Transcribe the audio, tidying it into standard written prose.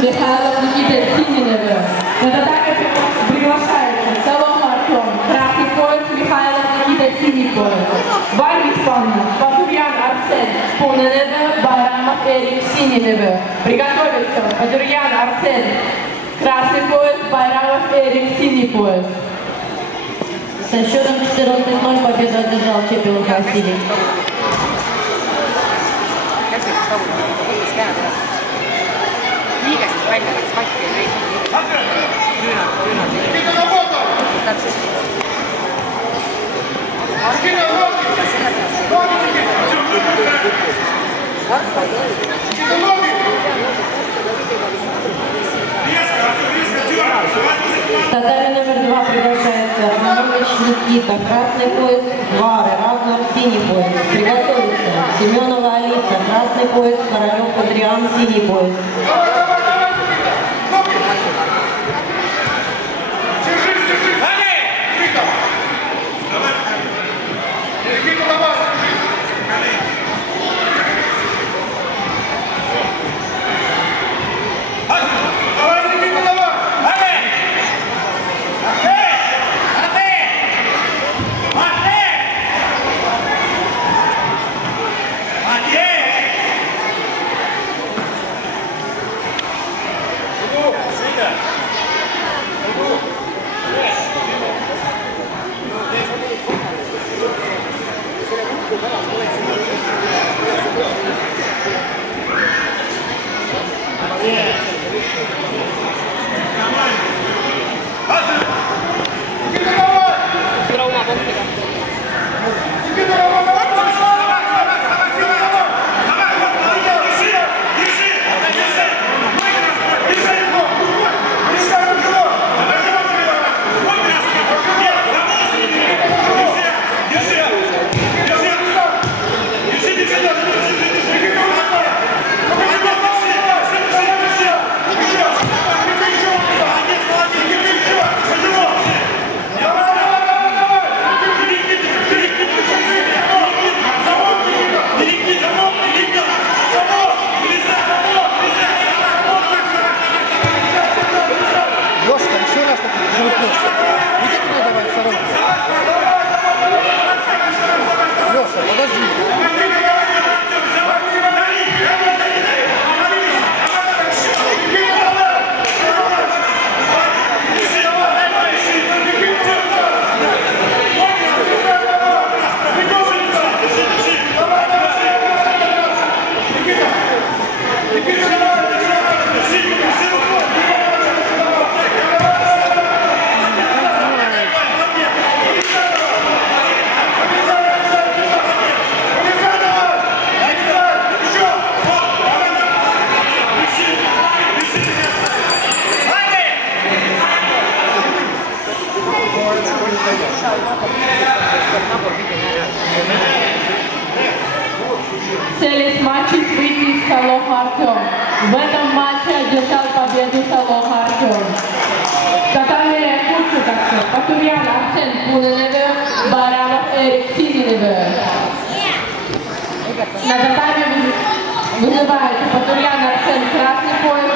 Михайлов Никита Сининевы. На татами приглашается Солом Артем, красный пояс, Михайлов Никита синий пояс. Бар исполнен Батурьян Арсен Пуненевы, Байрамов Эрик Сининевы. Приготовиться Батурьян Арсен, красный пояс, Байрамов Эрик синий пояс. Со счетом 14-0 победу одержал Чепелов Василий. Татами номер 2 приглашается Романович Никита, красный пояс, Вары, Разнов, синий пояс. Приготовиться. Семенова Алиса, красный пояс, Королев Адриан, синий пояс. Цель матча выйти из Солом Артем. В этом матче одержал победу Солом Артем. Татами Курсукасы, Батурьян Арсен Пуненевы, Байрамов Эрик Сининевы. На татами вызывается Батурьян Арсен, красный пояс,